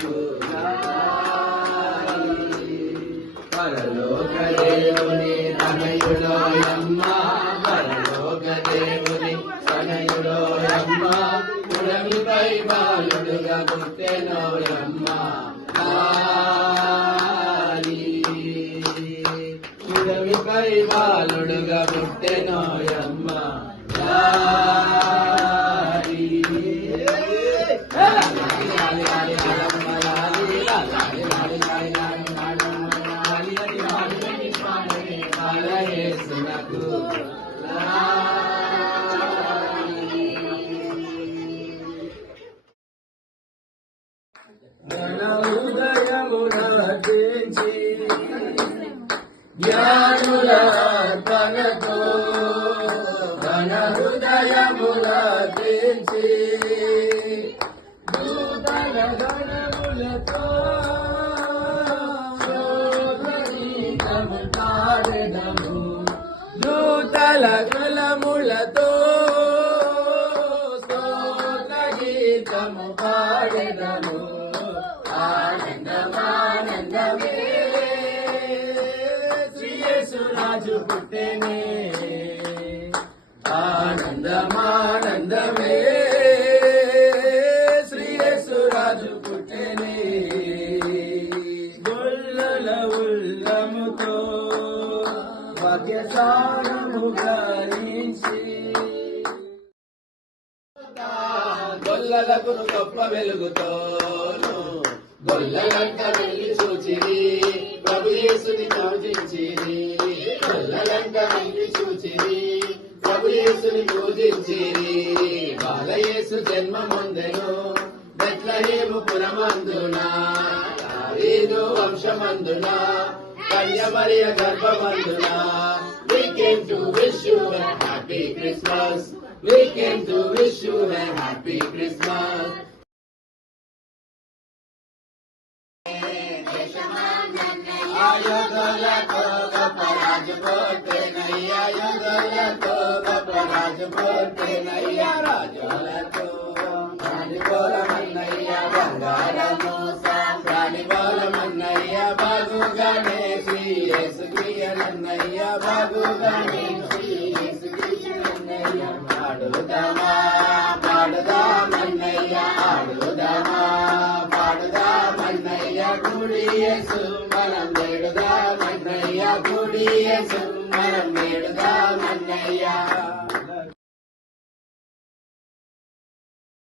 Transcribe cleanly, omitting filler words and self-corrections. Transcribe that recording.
యేసునకు పరలోక దేవుని తనయుడోయమ్మ పరలోక దేవుని తనయుడోయమ్మ పుడమిపై బాలుడుగా పుట్టెనోయమ్మ పుడమిపై బాలుడుగా పుట్టెనోయమ్మ యేసునకు ఘన హృదయమునర్పించి జ్ఞానుల అర్పణతో ఘన హృదయమునర్పించి దూతల గణములతో దూతల గణములతో స్తోత్ర గీతము పాడెదము ఆనందమానందమే శ్రీ యేసురాజు పుట్టెనే ఆనందమానందమే శ్రీ యేసురాజు పుట్టెనే గొల్లల ఉల్లముతో వాక్యసారము గ్రహించి గొల్లలకు గొప్ప వెలుగుతోను గొల్లలంట వెళ్ళి చూచిరి ప్రభు యేసుని పూజించిరి గొల్లలంట వెళ్ళి చూచిరి ప్రభు యేసుని పూజించిరి బాలయేసు జన్మముందెను బెత్లెహేము పురమందున దావీదు వంశమందున కన్య మరియ గర్భమందున we came to wish you a happy Christmas we came to wish you a happy Christmas ఆయుధలతో గొప్ప రాజు పుట్టెనయ్యా ఆయుధలతో గొప్ప రాజు పుట్టెనయ్యా రాజులతో రాణిబోలమన్నయ్యా బంగారము రాణిబోలమన్నయ్యా బాగుగానే శ్రీ యేసు క్రియనన్నయ్యా బాగుగానే శ్రీ యేసు క్రియనన్నయ్యా పాడుదామా పాడుదామన్నయ్యా ఆడుదామా పాడుదామన్నయ్యా గుడి యేసు మనం వేడుదామన్నయ్యా గుడి యేసు మనం వేడుదామన్నయ్యా